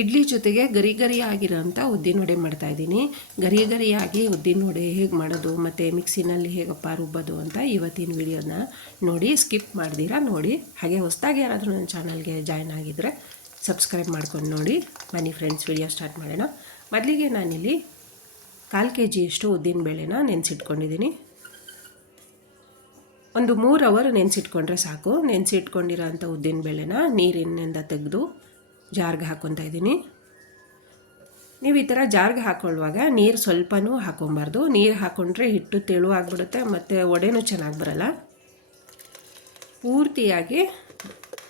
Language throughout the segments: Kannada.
ಇಡ್ಲಿ ಜೊತೆಗೆ ಗರಿ ಗರಿಯಾಗಿರೋಂಥ ಉದ್ದಿನವಡೆ ಮಾಡ್ತಾಯಿದ್ದೀನಿ. ಗರಿ ಗರಿಯಾಗಿ ಉದ್ದಿನವಡೆ ಹೇಗೆ ಮಾಡೋದು ಮತ್ತು ಮಿಕ್ಸಿನಲ್ಲಿ ಹೇಗಪ್ಪ ರುಬ್ಬೋದು ಅಂತ ಇವತ್ತಿನ ವಿಡಿಯೋನ ನೋಡಿ, ಸ್ಕಿಪ್ ಮಾಡ್ದಿರಾ ನೋಡಿ. ಹಾಗೆ ಹೊಸದಾಗಿ ಯಾರಾದರೂ ನನ್ನ ಚಾನಲ್ಗೆ ಜಾಯ್ನ್ ಆಗಿದ್ದರೆ ಸಬ್ಸ್ಕ್ರೈಬ್ ಮಾಡ್ಕೊಂಡು ನೋಡಿ. ಬನ್ನಿ ಫ್ರೆಂಡ್ಸ್, ವಿಡಿಯೋ ಸ್ಟಾರ್ಟ್ ಮಾಡೋಣ. ಮೊದಲಿಗೆ ನಾನಿಲ್ಲಿ 1/4 kg ಉದ್ದಿನಬೇಳೆನ ನೆನೆಸಿಟ್ಕೊಂಡಿದ್ದೀನಿ. ಒಂದು 3 ಅವರ್ ನೆನೆಸಿಟ್ಕೊಂಡ್ರೆ ಸಾಕು. ನೆನೆಸಿಟ್ಕೊಂಡಿರೋ ಅಂಥ ಉದ್ದಿನಬೇಳೆನ ನೀರಿನಿಂದ ತೆಗೆದು ಜಾರ್ಗೆ ಹಾಕ್ಕೊತಾ ಇದ್ದೀನಿ. ನೀವು ಈ ಥರ ಜಾರ್ಗೆ ಹಾಕ್ಕೊಳ್ಳುವಾಗ ನೀರು ಸ್ವಲ್ಪನೂ ಹಾಕ್ಕೊಬಾರ್ದು. ನೀರು ಹಾಕ್ಕೊಂಡ್ರೆ ಹಿಟ್ಟು ತೆಳುವಾಗಿಬಿಡುತ್ತೆ ಮತ್ತು ವಡೆನೂ ಚೆನ್ನಾಗಿ ಬರಲ್ಲ. ಪೂರ್ತಿಯಾಗಿ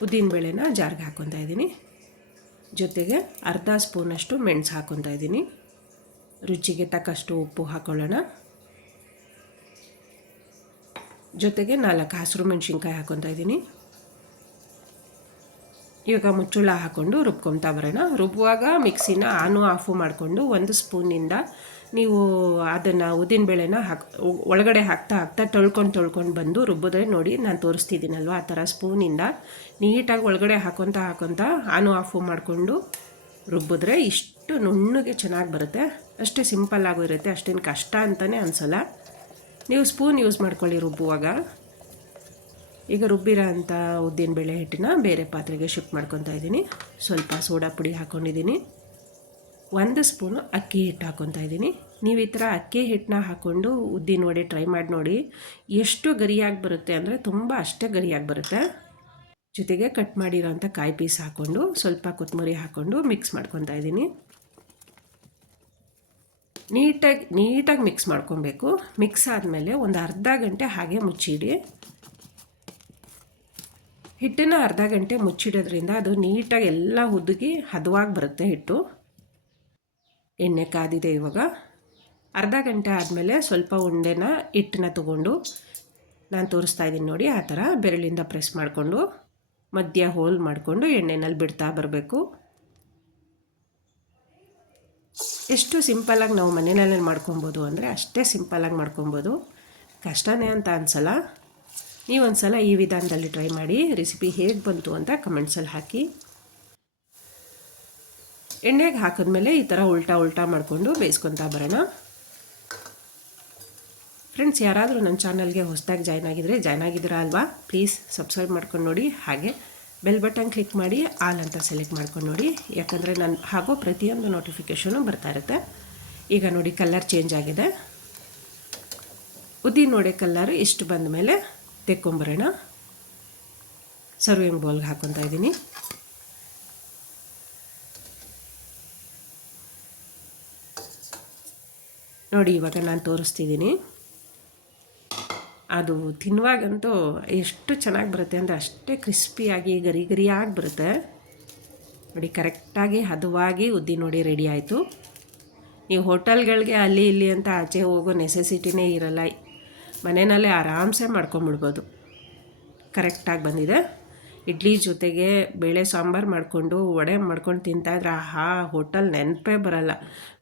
ಉದ್ದಿನಬೇಳೆನ ಜಾರ್ಗೆ ಹಾಕ್ಕೊತಾ ಇದ್ದೀನಿ. ಜೊತೆಗೆ ಅರ್ಧ ಸ್ಪೂನಷ್ಟು ಮೆಣಸು ಹಾಕ್ಕೊತಾ ಇದ್ದೀನಿ. ರುಚಿಗೆ ತಕ್ಕಷ್ಟು ಉಪ್ಪು ಹಾಕ್ಕೊಳ್ಳೋಣ. ಜೊತೆಗೆ 4 ಹಸಿರು ಮೆಣಸಿನ್ಕಾಯಿ ಹಾಕ್ಕೊತಾ ಇದ್ದೀನಿ. ಇವಾಗ ಮುಚ್ಚಳ ಹಾಕ್ಕೊಂಡು ರುಬ್ಕೊತಾ ಬರೋಣ. ರುಬ್ಬುವಾಗ ಮಿಕ್ಸಿನ ಆನು ಆಫು ಮಾಡಿಕೊಂಡು 1 ಸ್ಪೂನಿಂದ ನೀವು ಅದನ್ನು ಉದ್ದಿನಬೇಳೆನ ಒಳಗಡೆ ಹಾಕ್ತಾ ತೊಳ್ಕೊಂಡು ಬಂದು ರುಬ್ಬಿದ್ರೆ ನೋಡಿ, ನಾನು ತೋರಿಸ್ತಿದ್ದೀನಲ್ವ ಆ ಥರ ಸ್ಪೂನಿಂದ ನೀಟಾಗಿ ಒಳಗಡೆ ಹಾಕ್ಕೊತಾ ಆನು ಆಫು ಮಾಡಿಕೊಂಡು ರುಬ್ಬಿದ್ರೆ ಇಷ್ಟು ನುಣ್ಣಗೆ ಚೆನ್ನಾಗಿ ಬರುತ್ತೆ. ಅಷ್ಟೇ ಸಿಂಪಲ್ಲಾಗೂ ಇರುತ್ತೆ, ಅಷ್ಟೇನು ಕಷ್ಟ ಅಂತಲೇ ಅನಿಸಲ್ಲ. ನೀವು ಸ್ಪೂನ್ ಯೂಸ್ ಮಾಡ್ಕೊಳ್ಳಿ ರುಬ್ಬುವಾಗ. ಈಗ ರುಬ್ಬಿರೋ ಅಂಥ ಉದ್ದಿನಬೇಳೆ ಹಿಟ್ಟನ್ನ ಬೇರೆ ಪಾತ್ರೆಗೆ ಶಿಫ್ಟ್ ಮಾಡ್ಕೊತಾ ಇದ್ದೀನಿ. ಸ್ವಲ್ಪ ಸೋಡಾ ಪುಡಿ ಹಾಕ್ಕೊಂಡಿದ್ದೀನಿ. 1 ಸ್ಪೂನು ಅಕ್ಕಿ ಹಿಟ್ಟು ಹಾಕ್ಕೊತಾ ಇದ್ದೀನಿ. ನೀವು ಈ ಥರ ಅಕ್ಕಿ ಹಿಟ್ಟನ್ನ ಹಾಕ್ಕೊಂಡು ಉದ್ದಿನ ವಡೆ ಟ್ರೈ ಮಾಡಿ ನೋಡಿ, ಎಷ್ಟು ಗರಿಯಾಗಿ ಬರುತ್ತೆ ಅಂದರೆ ತುಂಬ ಅಷ್ಟೇ ಗರಿಯಾಗಿ ಬರುತ್ತೆ. ಜೊತೆಗೆ ಕಟ್ ಮಾಡಿರೋಂಥ ಕಾಯಿ ಪೀಸ್ ಹಾಕ್ಕೊಂಡು ಸ್ವಲ್ಪ ಕೊತ್ತಂಬರಿ ಹಾಕ್ಕೊಂಡು ಮಿಕ್ಸ್ ಮಾಡ್ಕೊತಾ ಇದ್ದೀನಿ. ನೀಟಾಗಿ ಮಿಕ್ಸ್ ಮಾಡ್ಕೊಬೇಕು. ಮಿಕ್ಸ್ ಆದಮೇಲೆ ಒಂದು ಅರ್ಧ ಗಂಟೆ ಹಾಗೆ ಮುಚ್ಚಿಡಿ. ಹಿಟ್ಟನ್ನು ಅರ್ಧ ಗಂಟೆ ಮುಚ್ಚಿಡೋದ್ರಿಂದ ಅದು ನೀಟಾಗಿ ಎಲ್ಲ ಹುದುಗಿ ಹದವಾಗಿ ಬರುತ್ತೆ ಹಿಟ್ಟು. ಎಣ್ಣೆ ಕಾದಿದೆ. ಇವಾಗ ಅರ್ಧ ಗಂಟೆ ಆದಮೇಲೆ ಸ್ವಲ್ಪ ಉಂಡೆನ ಹಿಟ್ಟನ್ನ ತೊಗೊಂಡು ನಾನು ತೋರಿಸ್ತಾ ಇದ್ದೀನಿ ನೋಡಿ, ಆ ಥರ ಬೆರಳಿಂದ ಪ್ರೆಸ್ ಮಾಡಿಕೊಂಡು ಮಧ್ಯ ಹೋಲ್ ಮಾಡಿಕೊಂಡು ಎಣ್ಣೆನಲ್ಲಿ ಬಿಡ್ತಾ ಬರಬೇಕು. ಎಷ್ಟು ಸಿಂಪಲ್ಲಾಗಿ ನಾವು ಮನೆಯಲ್ಲೇ ಮಾಡ್ಕೊಬೋದು ಅಂದರೆ ಅಷ್ಟೇ ಸಿಂಪಲ್ಲಾಗಿ ಮಾಡ್ಕೊಬೋದು. ಕಷ್ಟನೇ ಅಂತ ಅನಿಸಲ್ಲ. ನೀವೊಂದು ಸಲ ಈ ವಿಧಾನದಲ್ಲಿ ಟ್ರೈ ಮಾಡಿ. ರೆಸಿಪಿ ಹೇಗೆ ಬಂತು ಅಂತ ಕಮೆಂಟ್ಸಲ್ಲಿ ಹಾಕಿ. ಎಣ್ಣೆಗೆ ಹಾಕಿದ್ಮೇಲೆ ಈ ಥರ ಉಲ್ಟಾ ಮಾಡಿಕೊಂಡು ಬೇಯಿಸ್ಕೊತಾ ಬರೋಣ. ಫ್ರೆಂಡ್ಸ್, ಯಾರಾದರೂ ನನ್ನ ಚಾನಲ್ಗೆ ಹೊಸದಾಗಿ ಜಾಯ್ನ್ ಆಗಿದ್ದೀರಾ ಅಲ್ವಾ, ಪ್ಲೀಸ್ ಸಬ್ಸ್ಕ್ರೈಬ್ ಮಾಡ್ಕೊಂಡು ನೋಡಿ. ಹಾಗೆ ಬೆಲ್ ಬಟನ್ ಕ್ಲಿಕ್ ಮಾಡಿ ಆಲ್ ಅಂತ ಸೆಲೆಕ್ಟ್ ಮಾಡ್ಕೊಂಡು ನೋಡಿ, ಯಾಕಂದರೆ ನಾನು ಹಾಗೋ ಪ್ರತಿಯೊಂದು ನೋಟಿಫಿಕೇಷನು ಬರ್ತಾ ಇರುತ್ತೆ. ಈಗ ನೋಡಿ ಕಲರ್ ಚೇಂಜ್ ಆಗಿದೆ. ಉದ್ದಿನ ವಡೆ ಕಲ್ಲರು ಇಷ್ಟು ಬಂದ ಮೇಲೆ ತೆಕ್ಕೊಂಬರೋಣ. ಸರ್ವಿಂಗ್ ಬೌಲ್ಗೆ ಹಾಕ್ಕೊತಾ ಇದ್ದೀನಿ. ನೋಡಿ ಇವಾಗ ನಾನು ತೋರಿಸ್ತಿದ್ದೀನಿ. ಅದು ತಿನ್ನುವಾಗಂತೂ ಎಷ್ಟು ಚೆನ್ನಾಗಿ ಬರುತ್ತೆ ಅಂದರೆ ಅಷ್ಟೇ ಕ್ರಿಸ್ಪಿಯಾಗಿ ಗರಿಯಾಗಿ ಬರುತ್ತೆ. ನೋಡಿ ಕರೆಕ್ಟಾಗಿ ಹದವಾಗಿ ಉದ್ದಿನ ವಡೆ ರೆಡಿ ಆಯಿತು. ನೀವು ಹೋಟೆಲ್ಗಳಿಗೆ ಅಲ್ಲಿ ಇಲ್ಲಿ ಅಂತ ಆಚೆ ಹೋಗೋ ನೆಸೆಸಿಟಿನೇ ಇರಲ್ಲ. ಮನೆಯಲ್ಲೇ ಆರಾಮ್ಸೆ ಮಾಡ್ಕೊಂಬಿಡ್ಬೋದು. ಕರೆಕ್ಟಾಗಿ ಬಂದಿದೆ. ಇಡ್ಲಿ ಜೊತೆಗೆ ಬೇಳೆ ಸಾಂಬಾರು ಮಾಡಿಕೊಂಡು ವಡೆ ಮಾಡ್ಕೊಂಡು ತಿಂತಾಯಿದ್ರೆ ಹೋಟೆಲ್ ನೆನಪೇ ಬರಲ್ಲ.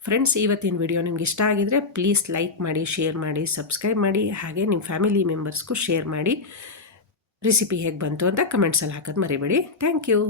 ಫ್ರೆಂಡ್ಸ್, ಇವತ್ತಿನ ವಿಡಿಯೋ ನಿಮ್ಗೆ ಇಷ್ಟ ಆಗಿದರೆ ಪ್ಲೀಸ್ ಲೈಕ್ ಮಾಡಿ, ಶೇರ್ ಮಾಡಿ, ಸಬ್ಸ್ಕ್ರೈಬ್ ಮಾಡಿ. ಹಾಗೆ ನಿಮ್ಮ ಫ್ಯಾಮಿಲಿ ಮೆಂಬರ್ಸ್ಗೂ ಶೇರ್ ಮಾಡಿ. ರೆಸಿಪಿ ಹೇಗೆ ಬಂತು ಅಂತ ಕಮೆಂಟ್ಸಲ್ಲಿ ಹಾಕೋದು ಮರಿಬೇಡಿ. Thank you.